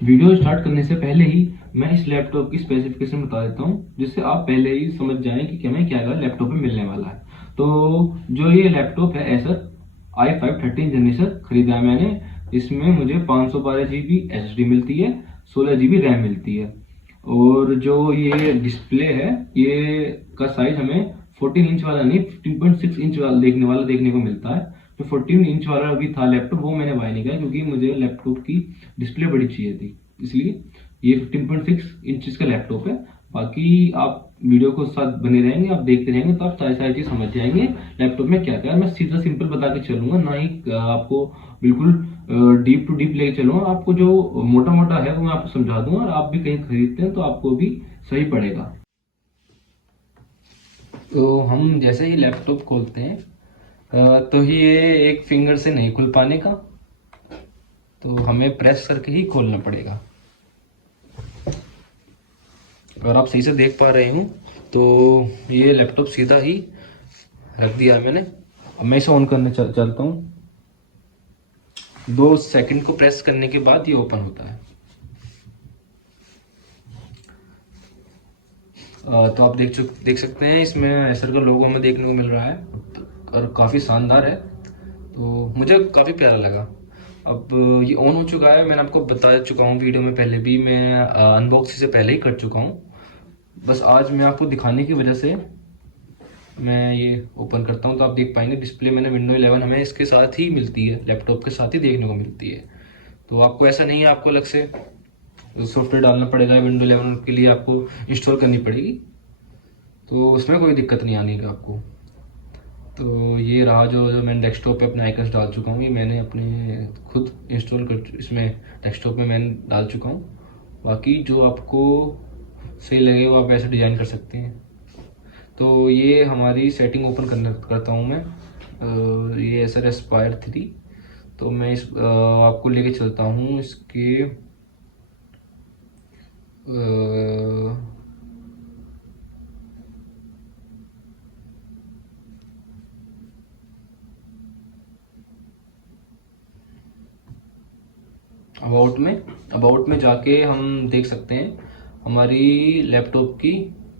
Video start करने से पहले ही मैं इस लैपटॉप की स्पेसिफिकेशन बता देता हूँ, जिससे आप पहले ही समझ जाएं कि हमें क्या क्या लैपटॉप में मिलने वाला है। तो जो ये लैपटॉप है एसर i5 13 जनरेशन खरीदा है मैंने। इसमें मुझे 512 GB SSD मिलती है, 16 GB रैम मिलती है। और जो ये डिस्प्ले है ये का साइज हमें 14 इंच वाला नहीं, 15.6 इंच वाला देखने को मिलता है। जो 14 इंच वाला अभी था लैपटॉप वो मैंने बाय नहीं किया, क्योंकि मुझे लैपटॉप की डिस्प्ले बड़ी चाहिए थी, इसलिए ये 15.6 इंच का लैपटॉप है। बाकी आप वीडियो को साथ बने रहेंगे, आप देखते रहेंगे तो आप सारी सारी चीज समझ जाएंगे लैपटॉप में क्या क्या है। मैं सीधा सिंपल बता के चलूंगा, ना ही आपको बिल्कुल डीप टू डीप लेके चलूंगा। आपको जो मोटा मोटा है वो मैं आपको समझा दूंगा, और आप भी कहीं खरीदते हैं तो आपको भी सही पड़ेगा। तो हम जैसे ही लैपटॉप खोलते हैं तो ये एक फिंगर से नहीं खुल पाने का, तो हमें प्रेस करके ही खोलना पड़ेगा। अगर आप सही से देख पा रहे हो तो ये लैपटॉप सीधा ही रख दिया है मैंने। अब मैं इसे ऑन करने चलता हूँ। 2 सेकंड को प्रेस करने के बाद ये ओपन होता है। तो आप देख सकते हैं इसमें एसर का लोगो हमें देखने को मिल रहा है, और काफ़ी शानदार है, तो मुझे काफ़ी प्यारा लगा। अब ये ऑन हो चुका है, मैंने आपको बता चुका हूँ वीडियो में पहले भी, मैं अनबॉक्सिंग से पहले ही कर चुका हूँ। बस आज मैं आपको दिखाने की वजह से मैं ये ओपन करता हूँ, तो आप देख पाएंगे डिस्प्ले मैंने विंडो 11 हमें इसके साथ ही मिलती है, लैपटॉप के साथ ही देखने को मिलती है। तो आपको ऐसा नहीं है आपको अलग से सॉफ्टवेयर डालना पड़ेगा, विंडो 11 के लिए आपको इंस्टॉल करनी पड़ेगी, तो उसमें कोई दिक्कत नहीं आनी है आपको। तो ये रहा जो मैंने डेस्कटॉप पे अपने आइकन्स डाल चुका हूँ, ये मैंने अपने खुद इंस्टॉल कर इसमें डेस्कटॉप में मैंने डाल चुका हूँ। बाकी जो आपको सही लगे वो आप ऐसे डिज़ाइन कर सकते हैं। तो ये हमारी सेटिंग ओपन करता हूँ मैं। ये एसर एस्पायर 3। तो मैं आपको लेके चलता हूँ इसके अबाउट में जाके हम देख सकते हैं हमारी लैपटॉप की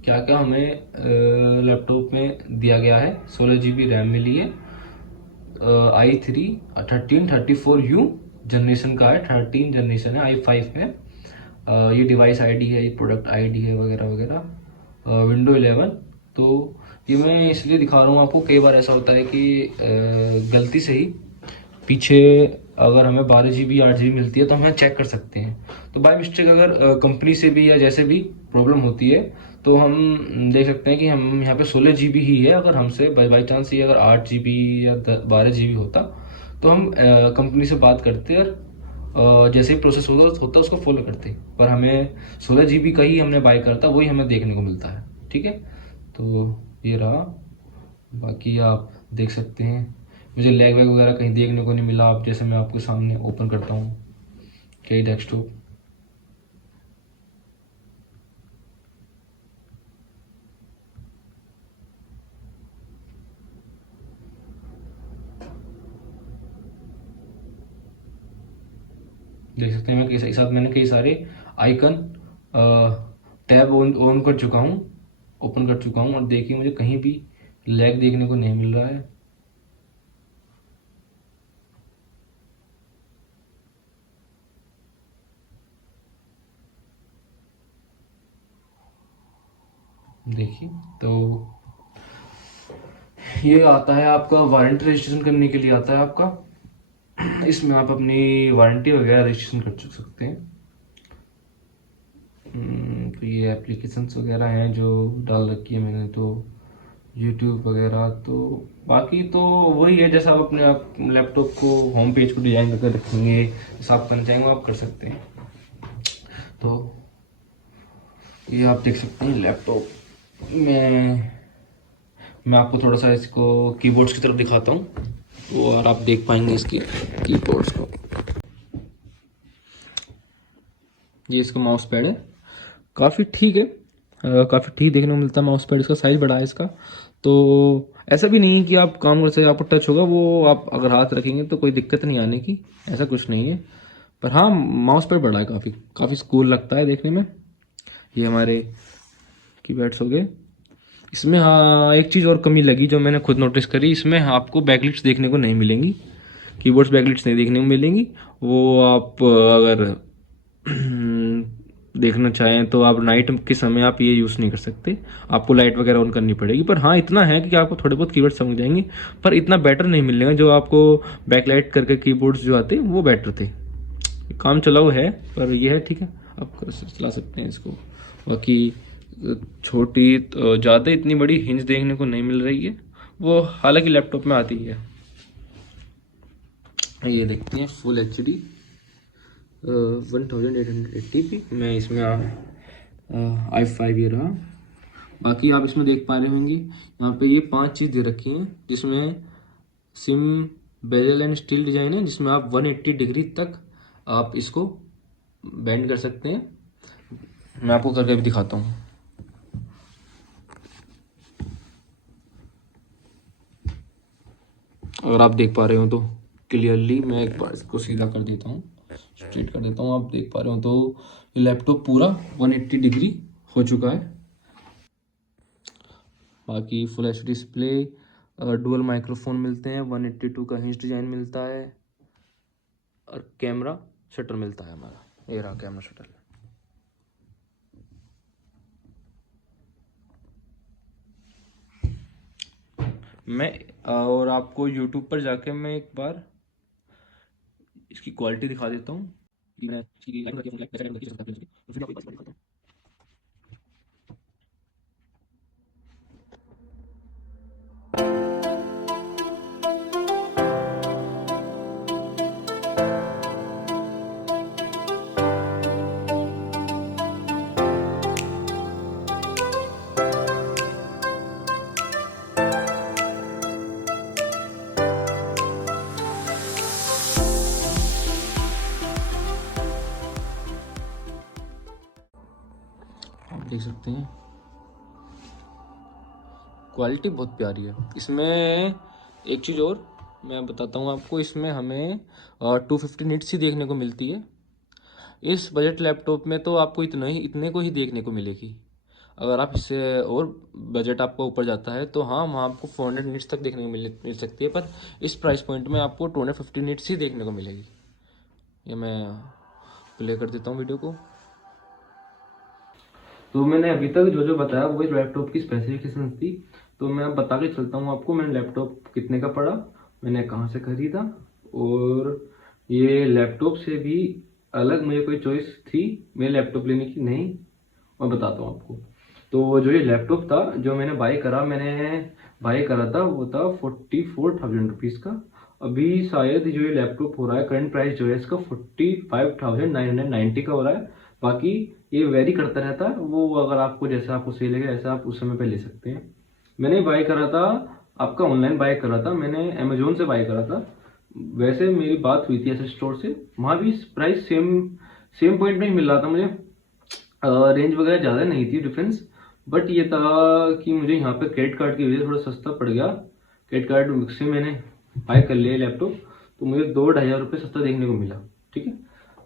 क्या क्या हमें लैपटॉप में दिया गया है। 16 GB रैम मिली है, i3 1334U जनरेशन का है, 13 जनरेशन है, i5 है। ये डिवाइस आईडी है, ये प्रोडक्ट आईडी है, वगैरह वगैरह। विंडो 11। तो ये मैं इसलिए दिखा रहा हूँ आपको, कई बार ऐसा होता है कि गलती से ही पीछे अगर हमें 12 GB 8 GB मिलती है तो हम यहाँ चेक कर सकते हैं। तो बाय मिस्टेक अगर कंपनी से भी या जैसे भी प्रॉब्लम होती है तो हम देख सकते हैं कि हम यहाँ पे 16 GB ही है। अगर हमसे बाई चांस ये अगर 8 GB या 12 GB होता तो हम कंपनी से बात करते और जैसे ही प्रोसेस होता उसको फॉलो करते, पर हमें 16 GB का ही हमने बाय करता, वही हमें देखने को मिलता है। ठीक है, तो ये रहा। बाकी आप देख सकते हैं मुझे लैग वैग वगैरह कहीं देखने को नहीं मिला। आप जैसे मैं आपके सामने ओपन करता हूँ कई डेस्कटॉप, देख सकते हैं मैं कई साथ मैंने कई सारे आइकन टैब ऑन कर चुका हूँ, ओपन कर चुका हूँ, और देखिए मुझे कहीं भी लैग देखने को नहीं मिल रहा है। देखिए, तो ये आता है आपका वारंटी रजिस्ट्रेशन करने के लिए आता है आपका। इसमें आप अपनी वारंटी वगैरह रजिस्ट्रेशन कर सकते हैं। तो ये एप्लीकेशंस वगैरह हैं जो डाल रखी है मैंने, तो यूट्यूब वगैरह। तो बाकी तो वही है, जैसा आप अपने आप लैपटॉप को होम पेज को डिजाइन करके रखेंगे, जैसा आप करना चाहेंगे आप कर सकते हैं। तो ये आप देख सकते हैं लैपटॉप में। मैं आपको थोड़ा सा इसको कीबोर्ड्स की तरफ दिखाता हूँ, तो और आप देख पाएंगे इसके कीबोर्ड्स को। ये इसका माउस पैड है, काफ़ी ठीक है, काफ़ी ठीक देखने को मिलता है माउस पैड। इसका साइज बड़ा है इसका, तो ऐसा भी नहीं है कि आप काम कर सके, आपको टच होगा वो आप अगर हाथ रखेंगे तो कोई दिक्कत नहीं आने की, ऐसा कुछ नहीं है। पर हाँ माउस पैड बड़ा है, काफ़ी काफ़ी कूल लगता है देखने में। ये हमारे कीपैड्स हो गए। इसमें हाँ एक चीज़ और कमी लगी जो मैंने खुद नोटिस करी, इसमें आपको बैकलिट्स देखने को नहीं मिलेंगी, कीबोर्ड्स बैकलिट्स नहीं देखने को मिलेंगी। वो आप अगर देखना चाहें तो आप नाइट के समय आप ये यूज़ नहीं कर सकते, आपको लाइट वगैरह ऑन करनी पड़ेगी। पर हाँ इतना है कि आपको थोड़े बहुत कीवर्ड समझ जाएंगे, पर इतना बेटर नहीं मिलेगा जो आपको बैकलाइट करके कीबोर्ड्स जो आते वो बेटर थे। काम चलाओ है पर यह है ठीक है, आप चला सकते हैं इसको। बाकी छोटी तो ज़्यादा इतनी बड़ी हिंज देखने को नहीं मिल रही है, वो हालांकि लैपटॉप में आती है। ये देखते हैं फुल HD 1880p मैं इसमें i5 ये रहा। बाकी आप इसमें देख पा रहे होंगे यहाँ पे ये 5 चीज़ दे रखी हैं, जिसमें slim bezel and steel design है, जिसमें आप 180 डिग्री तक आप इसको बेंड कर सकते हैं। मैं आपको करके भी दिखाता हूँ। अगर आप देख पा रहे हो तो क्लियरली, मैं एक बार इसको सीधा कर देता हूँ, स्ट्रेट कर देता हूँ। आप देख पा रहे हो तो ये लैपटॉप पूरा 180 डिग्री हो चुका है। बाकी full H D display, dual microphone मिलते हैं, 182 का हिंज डिजाइन मिलता है, और कैमरा शटर मिलता है हमारा। ये रहा कैमरा शटर। मैं और आपको यूट्यूब पर जाके मैं एक बार इसकी क्वालिटी दिखा देता हूँ। आप देख सकते हैं क्वालिटी बहुत प्यारी है। इसमें एक चीज़ और मैं बताता हूँ आपको, इसमें हमें 250 निट्स ही देखने को मिलती है। इस बजट लैपटॉप में तो आपको इतने को ही देखने को मिलेगी। अगर आप इससे और बजट आपका ऊपर जाता है तो हाँ वहाँ आपको 400 निट्स तक देखने को मिल सकती है, पर इस प्राइस पॉइंट में आपको 250 निट्स ही देखने को मिलेगी। ये मैं प्ले कर देता हूँ वीडियो को। तो मैंने अभी तक जो जो बताया वो इस लैपटॉप की स्पेसिफिकेशन थी। तो मैं बता के चलता हूँ आपको, मैंने लैपटॉप कितने का पड़ा, मैंने कहाँ से खरीदा, और ये लैपटॉप से भी अलग मुझे कोई चॉइस थी मेरे लैपटॉप लेने की नहीं, मैं बताता हूँ आपको। तो जो ये लैपटॉप था जो मैंने बाई करा था वो था 44,000 रुपीज़ का। अभी शायद जो ये लैपटॉप हो रहा है करंट प्राइस जो है इसका 45,990 का हो रहा है। बाकी ये वेरी करता रहता है, वो अगर आपको जैसा आपको सही लगे ऐसा आप उस समय पे ले सकते हैं। मैंने बाय करा था, आपका ऑनलाइन बाय करा था, मैंने अमेजोन से बाय करा था। वैसे मेरी बात हुई थी ऐसे स्टोर से, वहाँ भी प्राइस सेम पॉइंट में ही मिल रहा था मुझे, रेंज वगैरह ज़्यादा नहीं थी डिफरेंस। बट ये था कि मुझे यहाँ पे क्रेडिट कार्ड की वजह से थोड़ा सस्ता पड़ गया। क्रेडिट कार्ड से मैंने बाय कर लिया लैपटॉप, तो मुझे 2-2,500 रुपये सस्ता देखने को मिला, ठीक है।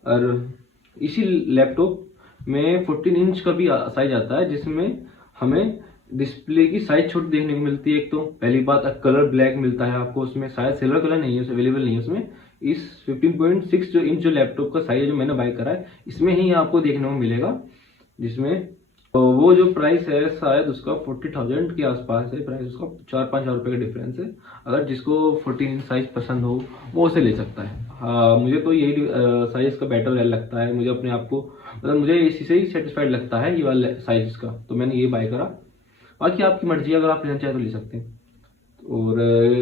और इसी लैपटॉप में 14 इंच का भी साइज आता है, जिसमें हमें डिस्प्ले की साइज छोटी देखने को मिलती है। एक तो पहली बात कलर ब्लैक मिलता है आपको उसमें, शायद सिल्वर कलर नहीं है अवेलेबल नहीं है उसमें। इस 15.6 जो इंच जो लैपटॉप का साइज है जो मैंने बाय करा है इसमें ही आपको देखने को मिलेगा, जिसमें वो जो प्राइस है शायद उसका 40,000 के आसपास है प्राइस, उसका 4-5 हज़ार रुपये का डिफरेंस है। अगर जिसको 14 इंच साइज पसंद हो वो उसे ले सकता है। हाँ मुझे तो यही साइज का बेटर लगता है, मुझे अपने आप को मतलब मुझे इसी से ही सेटिस्फाइड लगता है ये वाला साइज का, तो मैंने ये बाय करा। बाकी आपकी मर्जी, अगर आप लेना चाहें तो ले सकते हैं। और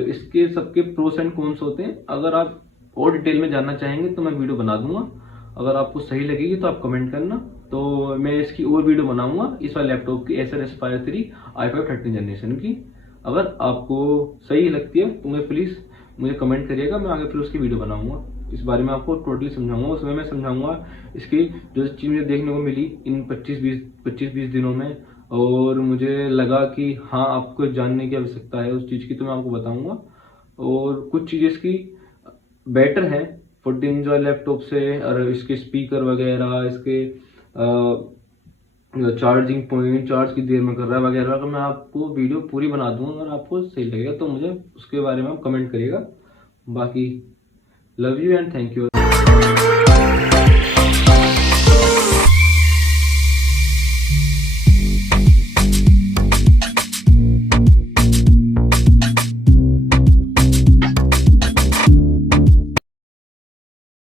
इसके सबके प्रोस एंड कॉन्स होते हैं, अगर आप और डिटेल में जानना चाहेंगे तो मैं वीडियो बना दूंगा। अगर आपको सही लगेगी तो आप कमेंट करना, तो मैं इसकी और वीडियो बनाऊंगा इस वाले लैपटॉप की Acer Aspire 3 i5 13 जनरेशन की। अगर आपको सही लगती है तो मुझे प्लीज़ मुझे कमेंट करिएगा, मैं आगे फिर उसकी वीडियो बनाऊंगा, इस बारे में आपको टोटली समझाऊंगा। उसमें मैं समझाऊंगा इसकी जो चीज़ मुझे देखने को मिली इन 25-20 दिनों में, और मुझे लगा कि हाँ आपको जानने की आवश्यकता है उस चीज़ की, तो मैं आपको बताऊंगा। और कुछ चीज़ें इसकी बेटर है फुट एंजॉय लैपटॉप से, और इसके स्पीकर वगैरह, इसके चार्जिंग पॉइंट, चार्ज की देर में कर रहा है वगैरह, तो मैं आपको वीडियो पूरी बना दूंगा। अगर आपको सही लगेगा तो मुझे उसके बारे में आप कमेंट करिएगा। बाकी love you and thank you.